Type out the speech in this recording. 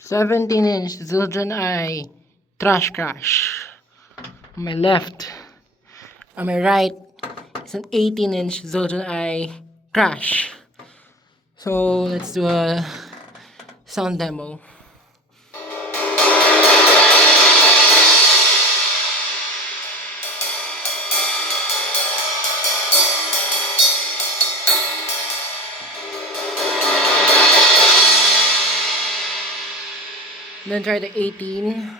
17-inch Zildjian I trash crash. On my left, on my right, it's an 18-inch Zildjian I crash. So let's do a sound demo. Then try the 18.